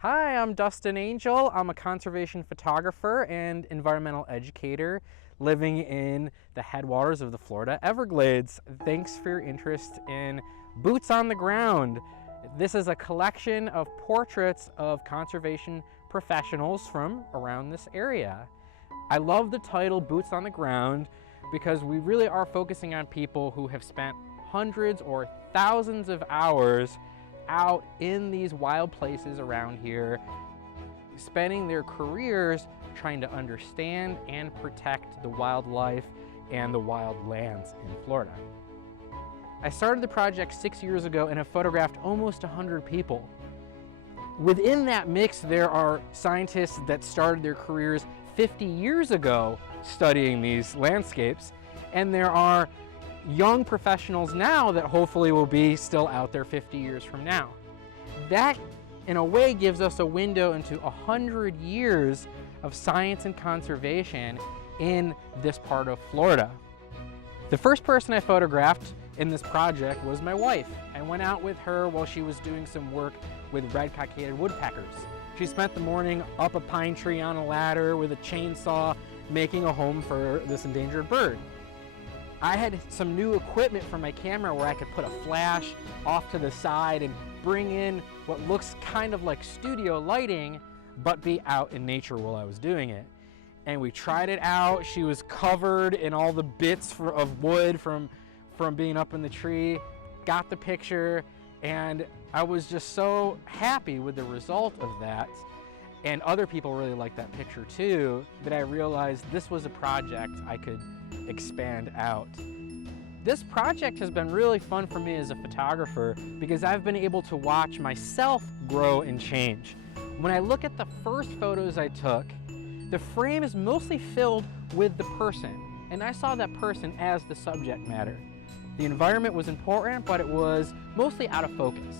Hi, I'm Dustin Angell. I'm a conservation photographer and environmental educator living in the headwaters of the Florida Everglades. Thanks for your interest in Boots on the Ground. This is a collection of portraits of conservation professionals from around this area. I love the title Boots on the Ground because we really are focusing on people who have spent hundreds or thousands of hours out in these wild places around here, spending their careers trying to understand and protect the wildlife and the wild lands in Florida. I started the project 6 years ago and have photographed almost 100 people. Within that mix, there are scientists that started their careers 50 years ago studying these landscapes, and there are young professionals now that hopefully will be still out there 50 years from now. That, in a way, gives us a window into 100 years of science and conservation in this part of Florida. The first person I photographed in this project was my wife. I went out with her while she was doing some work with red-cockaded woodpeckers. She spent the morning up a pine tree on a ladder with a chainsaw making a home for this endangered bird. I had some new equipment for my camera where I could put a flash off to the side and bring in what looks kind of like studio lighting, but be out in nature while I was doing it. And we tried it out. She was covered in all the bits of wood from being up in the tree, got the picture, and I was just so happy with the result of that. And other people really liked that picture too, that I realized this was a project I could expand out. This project has been really fun for me as a photographer because I've been able to watch myself grow and change. When I look at the first photos I took, the frame is mostly filled with the person, and I saw that person as the subject matter. The environment was important, but it was mostly out of focus.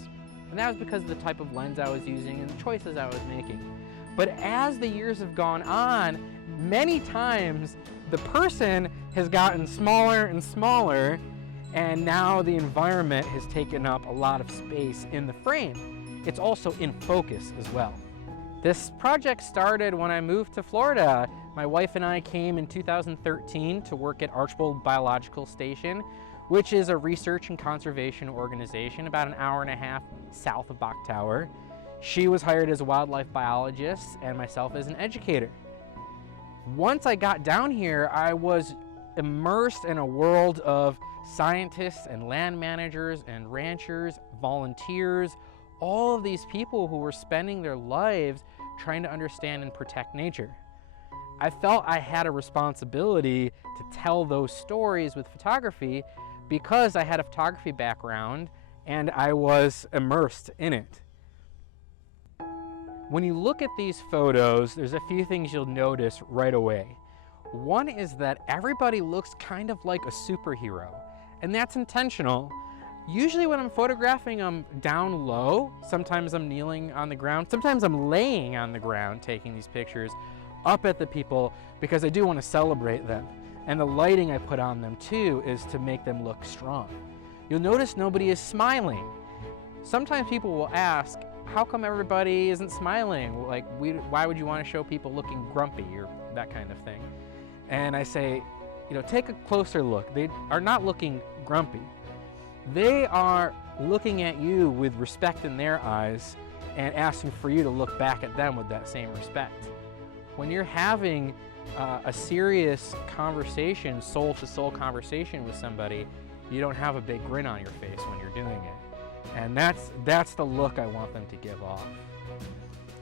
And that was because of the type of lens I was using and the choices I was making. But as the years have gone on, many times the person has gotten smaller and smaller, and now the environment has taken up a lot of space in the frame. It's also in focus as well. This project started when I moved to Florida. My wife and I came in 2013 to work at Archbold Biological Station, which is a research and conservation organization about an hour and a half south of Bok Tower. She was hired as a wildlife biologist and myself as an educator. Once I got down here, I was immersed in a world of scientists and land managers and ranchers, volunteers, all of these people who were spending their lives trying to understand and protect nature. I felt I had a responsibility to tell those stories with photography because I had a photography background and I was immersed in it. When you look at these photos, there's a few things you'll notice right away. One is that everybody looks kind of like a superhero, and that's intentional. Usually when I'm photographing, I'm down low. Sometimes I'm kneeling on the ground. Sometimes I'm laying on the ground taking these pictures up at the people because I do want to celebrate them. And the lighting I put on them too is to make them look strong. You'll notice nobody is smiling. Sometimes people will ask, how come everybody isn't smiling? Like, why would you want to show people looking grumpy or that kind of thing? And I say, take a closer look. They are not looking grumpy. They are looking at you with respect in their eyes and asking for you to look back at them with that same respect. When you're having a serious conversation, soul-to-soul conversation with somebody, you don't have a big grin on your face when you're doing it. And that's the look I want them to give off.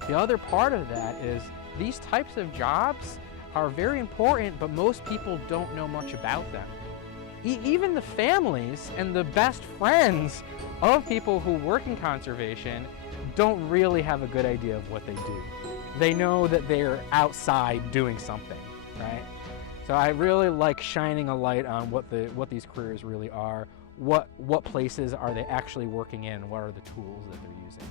The other part of that is these types of jobs are very important, but most people don't know much about them. Even the families and the best friends of people who work in conservation don't really have a good idea of what they do. They know that they're outside doing something, right? So I really like shining a light on what these careers really are. What places are they actually working in? What are the tools that they're using?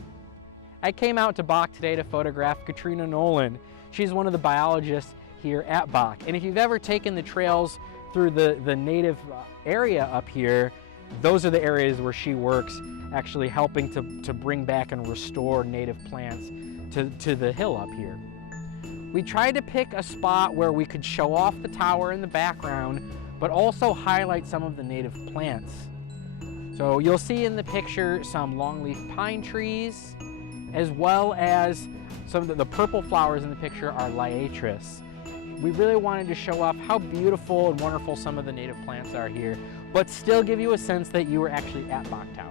I came out to Bok today to photograph Katrina Nolan. She's one of the biologists here at Bok. And if you've ever taken the trails through the native area up here, those are the areas where she works, actually helping to bring back and restore native plants to the hill up here. We tried to pick a spot where we could show off the tower in the background, but also highlight some of the native plants. So you'll see in the picture some longleaf pine trees, as well as some of the purple flowers in the picture are liatris. We really wanted to show off how beautiful and wonderful some of the native plants are here, but still give you a sense that you were actually at Bok Tower.